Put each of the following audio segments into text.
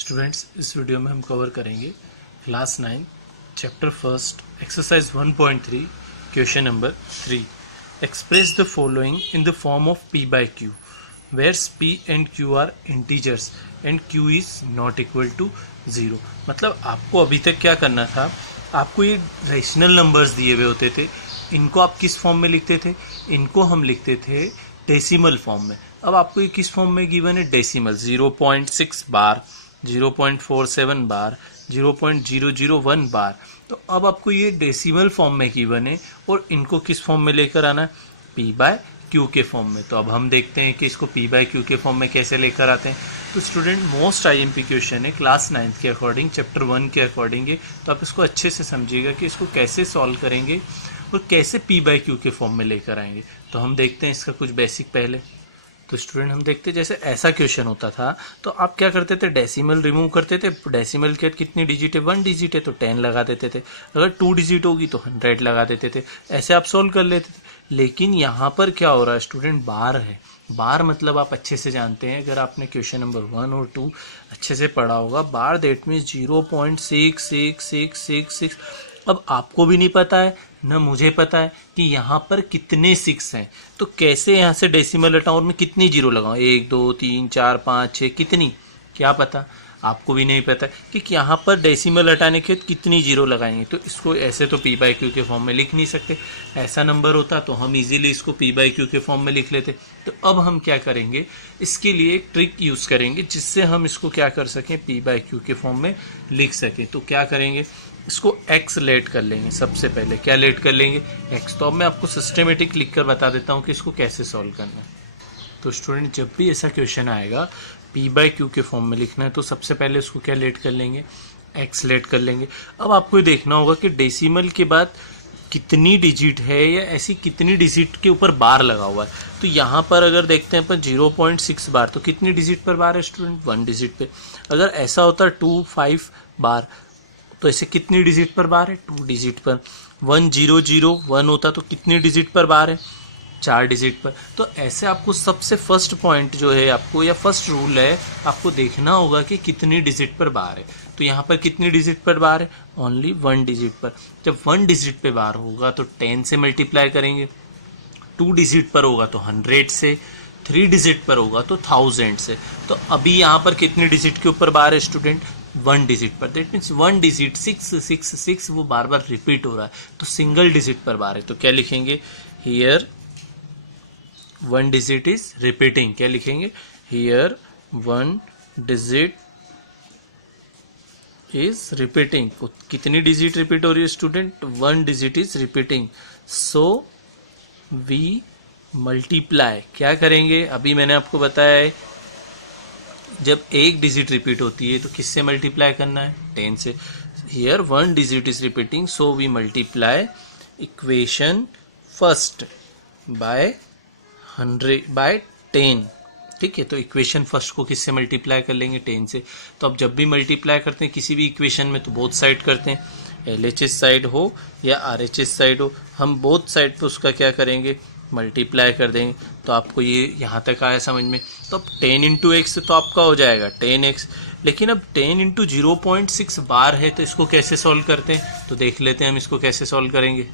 Students, इस video में हम कवर करेंगे class 9 chapter first exercise 1.3 question number 3। Express the following in the form of p by q where's p and q are integers and q is not equal to 0। मतलब आपको अभी तक क्या करना था, आपको ये रेशनल नंबर्स दिए हुए होते थे, इनको आप किस फॉर्म में लिखते थे? इनको हम लिखते थे डेसिमल फॉर्म में। अब आपको ये किस फॉर्म में गिवन है? डेसिमल। 0.6 बार, 0.47 बार, 0.001 बार। तो अब आपको ये डेसिमल फॉर्म में गिवन है और इनको किस फॉर्म में लेकर आना है? p बाय q के फॉर्म में। तो अब हम देखते हैं कि इसको p बाय q के फॉर्म में कैसे लेकर आते हैं। तो स्टूडेंट, मोस्ट IMP क्वेश्चन है क्लास 9 के अकॉर्डिंग, चैप्टर 1 के अकॉर्डिंग है। तो आप इसको अच्छे से समझिएगा कि इसको कैसे सॉल्व करेंगे और कैसे p बाय q के फॉर्म में लेकर आएंगे। तो हम देखते हैं इसका कुछ बेसिक पहले। तो स्टूडेंट, हम देखते जैसे ऐसा क्वेश्चन होता था तो आप क्या करते थे? डेसिमल रिमूव करते थे। डेसिमल के कितनी डिजिट है? 1 डिजिट है तो 10 लगा देते थे। अगर 2 डिजिट होगी तो 100 लगा देते थे। ऐसे आप सोल्व कर लेते थे। लेकिन यहाँ पर क्या हो रहा है स्टूडेंट? बार है। बार मतलब आप अच्छे से जानते हैं, अगर आपने क्वेश्चन नंबर 1 और 2 अच्छे से पढ़ा होगा, बार देट मीन्स 0.6666। अब आपको भी नहीं पता है ना मुझे पता है कि यहाँ पर कितने 6 हैं। तो कैसे यहाँ से डेसिमल हटाऊँ और मैं कितनी जीरो लगाऊँ? 1 2 3 4 5 6, कितनी? क्या पता? आपको भी नहीं पता कि यहाँ पर डेसिमल हटाने के कितनी जीरो लगाएंगे। तो इसको ऐसे तो p बाई क्यू के फॉर्म में लिख नहीं सकते। ऐसा नंबर होता तो हम इजीली इसको p बाई क्यू के फॉर्म में लिख लेते। तो अब हम क्या करेंगे, इसके लिए एक ट्रिक यूज़ करेंगे जिससे हम इसको क्या कर सकें, p बाई क्यू के फॉर्म में लिख सकें। तो क्या करेंगे, इसको x लेट कर लेंगे। सबसे पहले क्या लेट कर लेंगे? x। तो अब मैं आपको सिस्टमेटिक लिख कर बता देता हूँ कि इसको कैसे सॉल्व करना है। तो स्टूडेंट, जब भी ऐसा क्वेश्चन आएगा p बाई क्यू के फॉर्म में लिखना है तो सबसे पहले उसको क्या लेट कर लेंगे? x लेट कर लेंगे। अब आपको ये देखना होगा कि डेसिमल के बाद कितनी डिजिट है या ऐसी कितनी डिजिट के ऊपर बार लगा हुआ है। तो यहाँ पर अगर देखते हैं अपन 0.6 बार, तो कितनी डिजिट पर बार है स्टूडेंट? 1 डिजिट पे। अगर ऐसा होता है 2 5 बार, तो ऐसे कितनी डिजिट पर बार है? 2 डिजिट पर। 1001 होता तो कितनी डिजिट पर बार है? 4 डिजिट पर। तो ऐसे आपको सबसे फर्स्ट पॉइंट जो है आपको, या फर्स्ट रूल है, आपको देखना होगा कि कितनी डिजिट पर बार है। तो यहाँ पर कितनी डिजिट पर बार है? ओनली 1 डिजिट पर। जब 1 डिजिट पे बार होगा तो 10 से मल्टीप्लाई करेंगे। 2 डिजिट पर होगा तो 100 से, 3 डिजिट पर होगा तो 1000 से। तो अभी यहाँ पर कितनी डिजिट के ऊपर बार है स्टूडेंट? 1 डिजिट पर। दैट मीन्स 1 डिजिट 666 वो बार बार रिपीट हो रहा है, तो सिंगल डिजिट पर बार है। तो क्या लिखेंगे? Here 1 digit is repeating. क्या लिखेंगे? Here 1 digit is repeating. कितनी डिजिट रिपीट हो रही है student? 1 digit is repeating. So we multiply. क्या करेंगे? अभी मैंने आपको बताया है, जब एक डिजिट रिपीट होती है तो किससे मल्टीप्लाई करना है? 10 से। Here 1 digit is repeating, so we multiply equation first by 10। ठीक है, तो इक्वेशन फर्स्ट को किससे मल्टीप्लाई कर लेंगे? 10 से। तो अब जब भी मल्टीप्लाई करते हैं किसी भी इक्वेशन में तो बोथ साइड करते हैं, LHS साइड हो या RHS साइड हो, हम बोथ साइड पे उसका क्या करेंगे? मल्टीप्लाई कर देंगे। तो आपको ये यहाँ तक आया समझ में? तो अब 10 इंटू एक्स तो आपका हो जाएगा 10x। लेकिन अब 10 इंटू 0.6 बार है, तो इसको कैसे सॉल्व करते हैं? तो देख लेते हैं हम इसको कैसे सॉल्व करेंगे।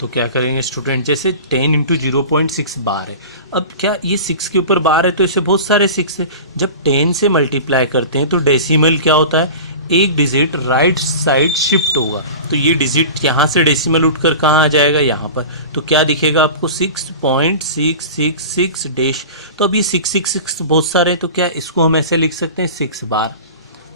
तो क्या करेंगे स्टूडेंट, जैसे 10 इंटू 0.6 बार है, अब क्या ये 6 के ऊपर बार है तो इसे बहुत सारे 6 है। जब 10 से मल्टीप्लाई करते हैं तो डेसिमल क्या होता है? एक डिजिट राइट साइड शिफ्ट होगा। तो ये डिजिट यहाँ से डेसिमल उठकर कहाँ आ जाएगा? यहाँ पर। तो क्या दिखेगा आपको? 6.666 डैश। तो अब ये 666 बहुत सारे हैं, तो क्या इसको हम ऐसे लिख सकते हैं? 6 बार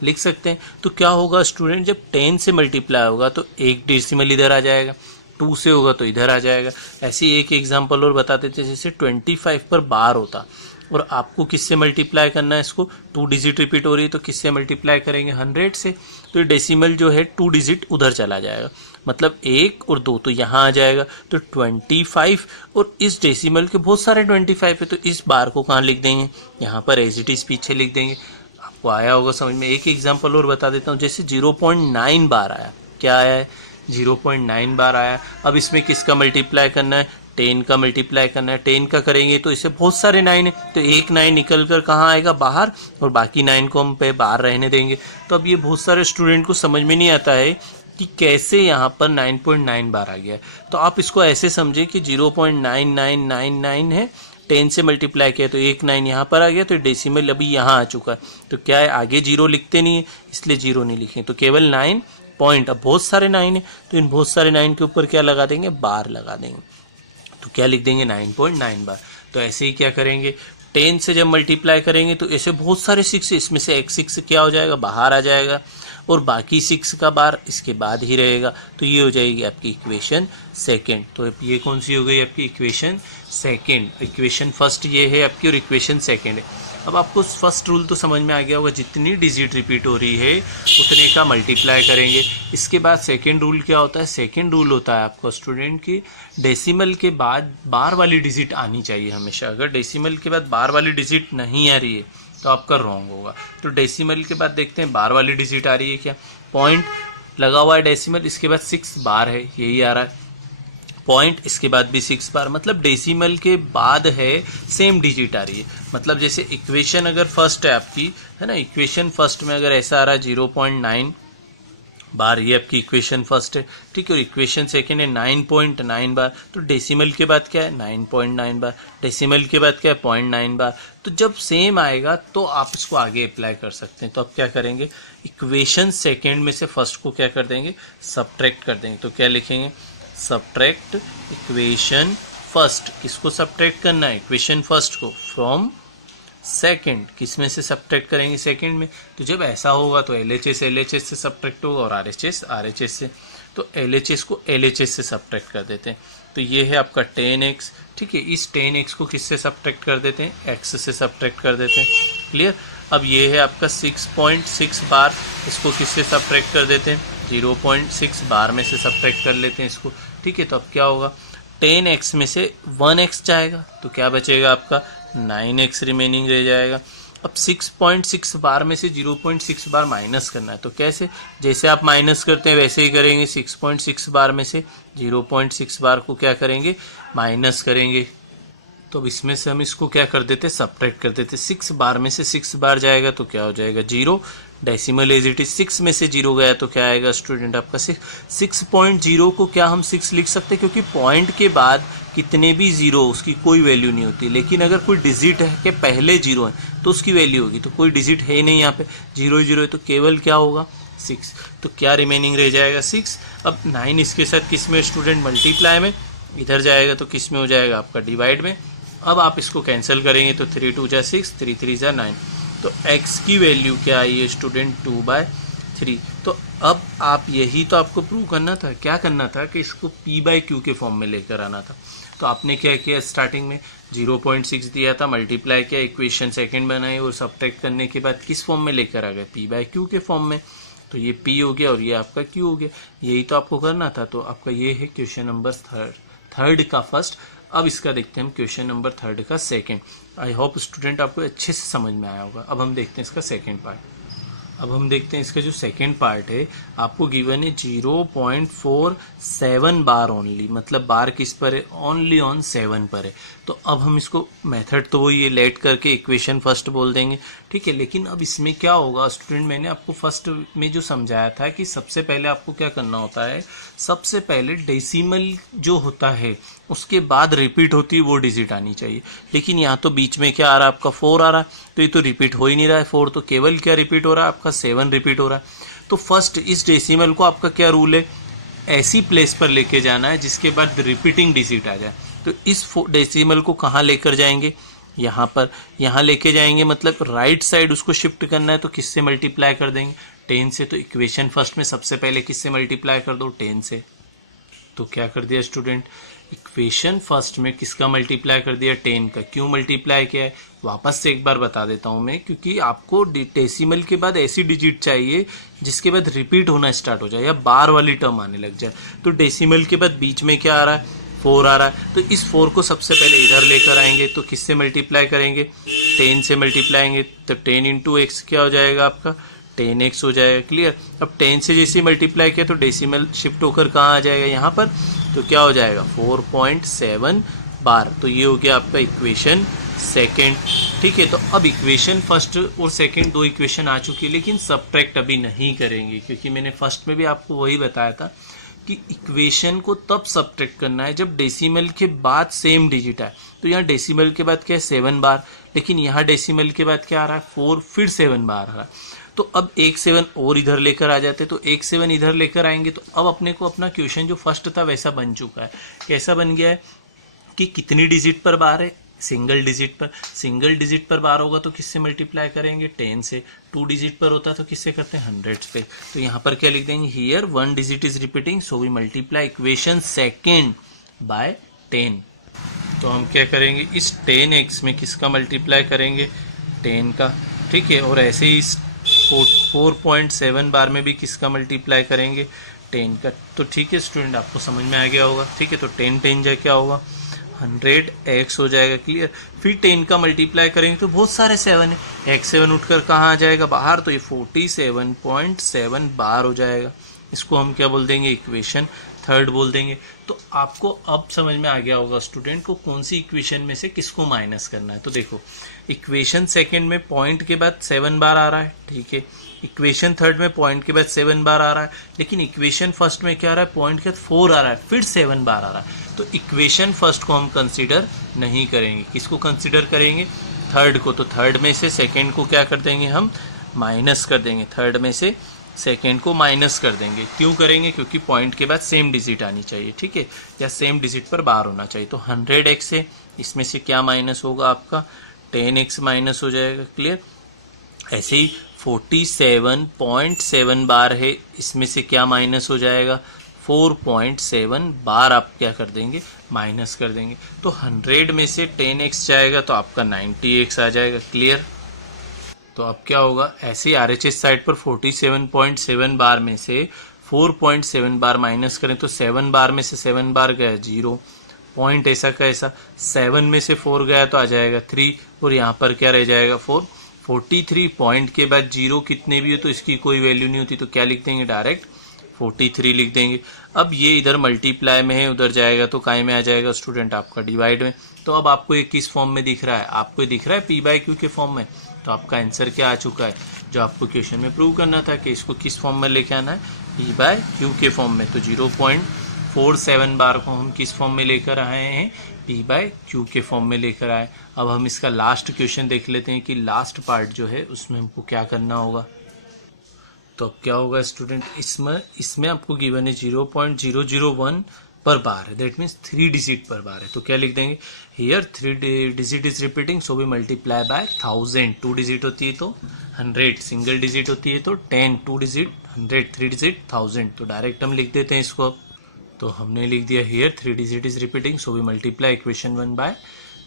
लिख सकते हैं। तो क्या होगा स्टूडेंट, जब 10 से मल्टीप्लाई होगा तो एक डेसिमल इधर आ जाएगा, 2 से होगा तो इधर आ जाएगा। ऐसी एक एग्जांपल और बता देते हैं, जैसे 25 पर बार होता और आपको किससे मल्टीप्लाई करना है इसको? 2 डिजिट रिपीट हो रही है तो किससे मल्टीप्लाई करेंगे? 100 से। तो ये डेसिमल जो है 2 डिजिट उधर चला जाएगा, मतलब 1 और 2 तो यहाँ आ जाएगा। तो 25 और इस डेसिमल के बहुत सारे 25 है, तो इस बार को कहाँ लिख देंगे? यहाँ पर एज इट इज पीछे लिख देंगे। आपको आया होगा समझ में। एक एग्जाम्पल और बता देता हूँ, जैसे 0.9 बार आया। क्या आया है? 0.9 बार आया। अब इसमें किसका मल्टीप्लाई करना है? 10 का मल्टीप्लाई करना है, 10 का करेंगे तो इससे बहुत सारे 9 है, तो एक 9 निकल कर कहाँ आएगा, बाहर, और बाकी 9 को हम पे बाहर रहने देंगे। तो अब ये बहुत सारे स्टूडेंट को समझ में नहीं आता है कि कैसे यहाँ पर 9.9 बार आ गया है। तो आप इसको ऐसे समझे कि 0.9999 है, 10 से मल्टीप्लाई किया तो एक 9 यहाँ पर आ गया, तो डेसिमल अभी यहाँ आ चुका है। तो क्या है, आगे 0 लिखते नहीं है, इसलिए 0 नहीं लिखे, तो केवल 9 पॉइंट। अब बहुत सारे 9 है, तो इन बहुत सारे 9 के ऊपर क्या लगा देंगे, बार लगा देंगे। तो क्या लिख देंगे, 9.9 बार। तो ऐसे ही क्या करेंगे, 10 से जब मल्टीप्लाई करेंगे तो ऐसे बहुत सारे 6, इसमें से एक 6 क्या हो जाएगा, बाहर आ जाएगा, और बाकी 6 का बार इसके बाद ही रहेगा। तो ये हो जाएगी आपकी इक्वेशन सेकंड। तो ये कौन सी हो गई आपकी इक्वेशन सेकंड। इक्वेशन फर्स्ट ये है आपकी, और इक्वेशन सेकंड है। अब आपको फर्स्ट रूल तो समझ में आ गया होगा, जितनी डिजिट रिपीट हो रही है उतने का मल्टीप्लाई करेंगे। इसके बाद सेकंड रूल क्या होता है, सेकंड रूल होता है आपको स्टूडेंट की डेसिमल के बाद बार वाली डिजिट आनी चाहिए हमेशा। अगर डेसिमल के बाद बार वाली डिजिट नहीं आ रही है तो आपका रॉन्ग होगा। तो डेसिमल के बाद देखते हैं बार वाली डिजिट आ रही है क्या, पॉइंट लगा हुआ है डेसिमल, इसके बाद 6 बार है, यही आ रहा है पॉइंट, इसके बाद भी 6 बार, मतलब डेसिमल के बाद है सेम डिजिट आ रही है। मतलब जैसे इक्वेशन अगर फर्स्ट है आपकी, है ना, इक्वेशन फर्स्ट में अगर ऐसा आ रहा है 0.9 बार, ये आपकी इक्वेशन फर्स्ट है, ठीक है, और इक्वेशन सेकेंड है 9.9 बार, तो डेसिमल के बाद क्या है 9.9 बार, डेसिमल के बाद क्या है 0.9 बार। तो जब सेम आएगा तो आप इसको आगे अप्लाई कर सकते हैं। तो अब क्या करेंगे, इक्वेशन सेकेंड में से फर्स्ट को क्या कर देंगे, सब्ट्रैक्ट कर देंगे। तो क्या लिखेंगे, सब्ट्रैक्ट इक्वेशन फर्स्ट, किसको सब्ट्रैक्ट करना है, इक्वेशन फर्स्ट को, फ्रॉम सेकंड, किस में से सब्ट्रैक्ट करेंगे, सेकंड में। तो जब ऐसा होगा तो LHS से सब्ट्रैक्ट होगा, और RHS से। तो LHS को LHS से सब्ट्रैक्ट कर देते हैं। तो ये है आपका 10x, ठीक है, इस 10x को किससे सब्ट्रैक्ट कर देते हैं, x से सब्ट्रैक्ट कर देते हैं। क्लियर। अब ये है आपका 6.6 बार, इसको किससे सब्ट्रैक्ट कर देते हैं, 0.6 बार में से सब्ट्रैक्ट कर लेते हैं इसको, ठीक है। तो अब क्या होगा, 10x में से 1x जाएगा, तो क्या बचेगा आपका 9x रिमेनिंग रह जाएगा। अब 6.6 बार में से 0.6 बार माइनस करना है, तो कैसे, जैसे आप माइनस करते हैं वैसे ही करेंगे। 6.6 बार में से 0.6 बार को क्या करेंगे, माइनस करेंगे। तो अब इसमें से हम इसको क्या कर देते, सब्ट्रैक्ट कर देते। 6 बार में से 6 बार जाएगा तो क्या हो जाएगा, 0। डेसिमल एज इट इज, 6 में से 0 गया तो क्या आएगा स्टूडेंट आपका 6। 6.0 को क्या हम 6 लिख सकते हैं, क्योंकि पॉइंट के बाद कितने भी 0 उसकी कोई वैल्यू नहीं होती। लेकिन अगर कोई डिजिट है कि पहले 0 है तो उसकी वैल्यू होगी। तो कोई डिजिट है नहीं यहाँ पे, 0 है, तो केवल क्या होगा 6। तो क्या रिमेनिंग रह जाएगा 6। अब 9 इसके साथ किस में स्टूडेंट, मल्टीप्लाई में, इधर जाएगा तो किस में हो जाएगा आपका, डिवाइड में। अब आप इसको कैंसिल करेंगे तो 3 2 जा 6, 3 3 जा 9। तो x की वैल्यू क्या आई है स्टूडेंट, 2/3। तो अब आप यही तो आपको प्रूव करना था, क्या करना था कि इसको p/q के फॉर्म में लेकर आना था। तो आपने क्या किया, स्टार्टिंग में 0.6 दिया था, मल्टीप्लाई किया, इक्वेशन सेकंड बनाई, और सब्ट्रैक्ट करने के बाद किस फॉर्म में लेकर आ गए, p/q के फॉर्म में। तो ये p हो गया और ये आपका q हो गया, यही तो आपको करना था। तो आपका ये है क्वेश्चन नंबर थर्ड का फर्स्ट। अब इसका देखते हैं हम क्वेश्चन नंबर थर्ड का सेकंड। आई होप स्टूडेंट आपको अच्छे से समझ में आया होगा। अब हम देखते हैं इसका सेकंड पार्ट। अब हम देखते हैं इसका जो सेकंड पार्ट है, आपको गिवन है 0.47 बार ओनली, मतलब बार किस पर है, ओनली ऑन 7 पर है। तो अब हम इसको मेथड तो वो ये लेट करके इक्वेशन फर्स्ट बोल देंगे, ठीक है। लेकिन अब इसमें क्या होगा स्टूडेंट, मैंने आपको फर्स्ट में जो समझाया था कि सबसे पहले आपको क्या करना होता है, सबसे पहले डेसिमल जो होता है उसके बाद रिपीट होती है वो डिजिट आनी चाहिए। लेकिन यहाँ तो बीच में क्या आ रहा है आपका 4 आ रहा है, तो ये तो रिपीट हो ही नहीं रहा है 4, तो केवल क्या रिपीट हो रहा है आपका 7 रिपीट हो रहा है। तो फर्स्ट इस डेसिमल को आपका क्या रूल है, ऐसी प्लेस पर लेके जाना है जिसके बाद रिपीटिंग डिजिट आ जाए। तो इस डेसिमल को कहाँ लेकर जाएंगे, यहाँ पर, यहाँ लेके जाएंगे, मतलब राइट साइड उसको शिफ्ट करना है। तो किससे मल्टीप्लाई कर देंगे, 10 से। तो इक्वेशन फर्स्ट में सबसे पहले किससे मल्टीप्लाई कर दो, 10 से। तो क्या कर दिया स्टूडेंट, इक्वेशन फर्स्ट में किसका मल्टीप्लाई कर दिया, 10 का। क्यों मल्टीप्लाई किया है, वापस से एक बार बता देता हूं मैं, क्योंकि आपको डेसिमल के बाद ऐसी डिजिट चाहिए जिसके बाद रिपीट होना स्टार्ट हो जाए या बार वाली टर्म आने लग जाए। तो डेसिमल के बाद बीच में क्या आ रहा है, 4 आ रहा है। तो इस 4 को सबसे पहले इधर लेकर आएंगे, तो किससे मल्टीप्लाई करेंगे, 10 से मल्टीप्लाई आएंगे। तो 10 × x क्या हो जाएगा आपका 10x हो जाएगा। क्लियर। अब 10 से जैसे मल्टीप्लाई किया तो डेसिमल शिफ्ट होकर कहाँ आ जाएगा, यहाँ पर, तो क्या हो जाएगा 4.7 बार। तो ये हो गया आपका इक्वेशन सेकेंड। ठीक है, तो अब इक्वेशन फर्स्ट और सेकेंड दो इक्वेशन आ चुकी है, लेकिन सब्ट्रैक्ट अभी नहीं करेंगे, क्योंकि मैंने फर्स्ट में भी आपको वही बताया था कि इक्वेशन को तब सब्ट्रैक्ट करना है जब डेसिमल के बाद सेम डिजिट आए। तो यहाँ डेसिमल के बाद क्या है 7 बार, लेकिन यहाँ डेसिमल के बाद क्या आ रहा है 4, फिर 7 बार आ रहा है। तो अब एक 7 और इधर लेकर आ जाते, तो एक 7 इधर लेकर आएंगे, तो अब अपने को अपना क्वेश्चन जो फर्स्ट था वैसा बन चुका है। कैसा बन गया है कि कितनी डिजिट पर बार है, सिंगल डिजिट पर। सिंगल डिजिट पर बार होगा तो किससे मल्टीप्लाई करेंगे, 10 से। 2 डिजिट पर होता तो किससे करते हैं, 100 पे। तो यहाँ पर क्या लिख देंगे, here 1 digit is repeating, so we multiply equation second by 10। तो हम क्या करेंगे, इस 10x में किसका मल्टीप्लाई करेंगे, 10 का। ठीक है, और ऐसे ही 4.7 बार में भी किसका मल्टीप्लाई करेंगे, 10 का। तो ठीक है स्टूडेंट, आपको समझ में आ गया होगा। ठीक है, तो 10 10 जा क्या होगा 100x हो जाएगा। क्लियर। फिर 10 का मल्टीप्लाई करेंगे तो बहुत सारे 7 है, x 7 उठकर कहाँ आ जाएगा बाहर, तो ये 47.7 बार हो जाएगा। इसको हम क्या बोल देंगे, इक्वेशन थर्ड बोल देंगे। तो आपको अब समझ में आ गया होगा स्टूडेंट को कौन सी इक्वेशन में से किसको माइनस करना है। तो देखो, इक्वेशन सेकंड में पॉइंट के बाद 7 बार आ रहा है, ठीक है। इक्वेशन थर्ड में पॉइंट के बाद 7 बार आ रहा है, लेकिन इक्वेशन फर्स्ट में क्या आ रहा है, पॉइंट के बाद 4 आ रहा है, फिर 7 बार आ रहा है। तो इक्वेशन फर्स्ट को हम कंसीडर नहीं करेंगे, किसको कंसीडर करेंगे, थर्ड को। तो थर्ड में से सेकेंड को क्या कर देंगे, हम माइनस कर देंगे। थर्ड में से सेकेंड को माइनस कर देंगे। क्यों करेंगे, क्योंकि पॉइंट के बाद सेम डिजिट आनी चाहिए, ठीक है, या सेम डिजिट पर बार होना चाहिए। तो 100x है, इसमें से क्या माइनस होगा, आपका 10x माइनस हो जाएगा। क्लियर। ऐसे ही 47.7 बार है, इसमें से क्या माइनस हो जाएगा, 4.7 बार आप क्या कर देंगे, माइनस कर देंगे। तो 100 में से 10x जाएगा तो आपका 90x आ जाएगा। क्लियर। तो अब क्या होगा, ऐसे ही RHS साइड पर 47.7 बार में से 4.7 बार माइनस करें तो 7 बार में से 7 बार गया 0, पॉइंट ऐसा का ऐसा। 7 में से 4 गया तो आ जाएगा 3, और यहाँ पर क्या रह जाएगा 4। 43 पॉइंट के बाद 0 कितने भी हो तो इसकी कोई वैल्यू नहीं होती, तो क्या लिख देंगे, डायरेक्ट 43 लिख देंगे। अब ये इधर मल्टीप्लाई में है, उधर जाएगा तो काय में आ जाएगा स्टूडेंट, आपका डिवाइड में। तो अब आपको ये किस फॉर्म में दिख रहा है, आपको ये दिख रहा है p/q के फॉर्म में। तो आपका आंसर क्या आ चुका है, जो आपको क्वेश्चन में प्रूव करना था कि इसको किस फॉर्म में लेके आना है, p/q के फॉर्म में। तो 0.47 बार को हम किस फॉर्म में लेकर आए हैं, p/q के फॉर्म में लेकर आए। अब हम इसका लास्ट क्वेश्चन देख लेते हैं कि लास्ट पार्ट जो है उसमें हमको क्या करना होगा। तो अब क्या होगा स्टूडेंट, इसमें आपको गिवन है 0.001 पर बार है, दैट मीन्स 3 डिजिट पर बार है। तो क्या लिख देंगे, here 3 digit is repeating, so we multiply by 1000। 2 digit होती है तो 100, सिंगल डिजिट होती है तो 10, 2 डिजिट 100, 3 डिजिट 1000। तो डायरेक्ट हम लिख देते हैं इसको। अब तो हमने लिख दिया here 3 digit is repeating, so we multiply equation 1 by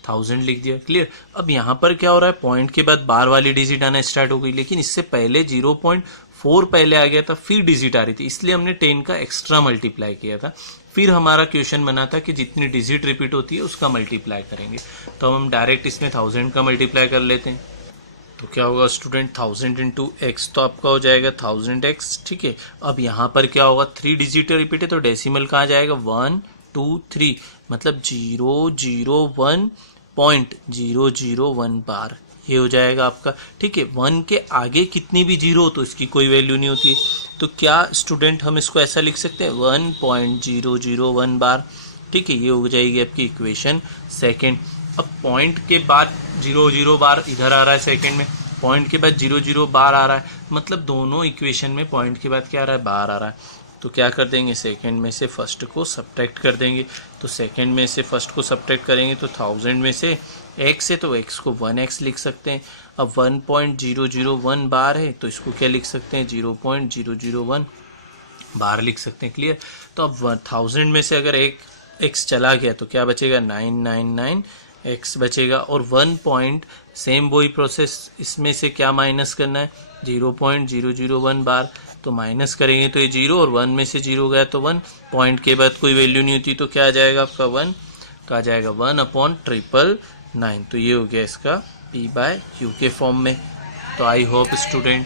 1000 लिख दिया। क्लियर। अब यहाँ पर क्या हो रहा है, पॉइंट के बाद बार वाली डिजिट आना स्टार्ट हो गई, लेकिन इससे पहले 0.4 पहले आ गया था, फिर डिजिट आ रही थी, इसलिए हमने 10 का एक्स्ट्रा मल्टीप्लाई किया था। फिर हमारा क्वेश्चन बना था कि जितनी डिजिट रिपीट होती है उसका मल्टीप्लाई करेंगे। तो हम डायरेक्ट इसमें 1000 का मल्टीप्लाई कर लेते हैं। तो क्या होगा स्टूडेंट, 1000 इंटू एक्स, तो आपका हो जाएगा 1000x। ठीक है। अब यहाँ पर क्या होगा, 3 डिजिट रिपीट है तो डेसिमल कहाँ जाएगा, 1 2 3, मतलब 001.001 बार, ये हो जाएगा आपका। ठीक है। 1 के आगे कितनी भी जीरो हो तो इसकी कोई वैल्यू नहीं होती है। तो क्या स्टूडेंट हम इसको ऐसा लिख सकते हैं, 1.001 बार। ठीक है, ये हो जाएगी आपकी इक्वेशन सेकेंड। अब पॉइंट के बाद 0 बार इधर आ रहा है सेकेंड में, पॉइंट के बाद 0 बार आ रहा है, मतलब दोनों इक्वेशन में पॉइंट के बाद क्या आ रहा है, बार आ रहा है। तो क्या कर देंगे, सेकेंड में से फर्स्ट को सब्ट्रैक्ट कर देंगे। तो सेकेंड में से फर्स्ट को सब्ट्रैक्ट करेंगे तो 1000 में से x है तो x को 1x लिख सकते हैं। अब 1.001 बार है तो इसको क्या लिख सकते हैं, 0.001 बार लिख सकते हैं। क्लियर। तो अब 1000 में से अगर एक x चला गया तो क्या बचेगा, 999x बचेगा। और 1 पॉइंट सेम वही प्रोसेस, इसमें से क्या माइनस करना है, 0.001 बार। तो माइनस करेंगे तो ये 0, और 1 में से 0 गया तो 1, पॉइंट के बाद कोई वैल्यू नहीं होती तो क्या आ जाएगा आपका 1, तो आ जाएगा 1/999। तो ये हो गया इसका p/q के फॉर्म में। तो आई होप स्टूडेंट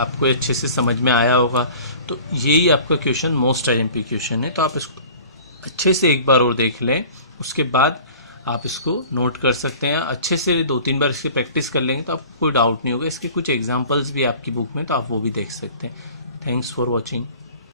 आपको अच्छे से समझ में आया होगा। तो यही आपका क्वेश्चन मोस्ट आईएमपी क्वेश्चन है, तो आप इसको अच्छे से एक बार और देख लें, उसके बाद आप इसको नोट कर सकते हैं। अच्छे से 2-3 बार इसकी प्रैक्टिस कर लेंगे तो आपको कोई डाउट नहीं होगा। इसके कुछ एग्जाम्पल्स भी आपकी बुक में, तो आप वो भी देख सकते हैं। Thanks for watching.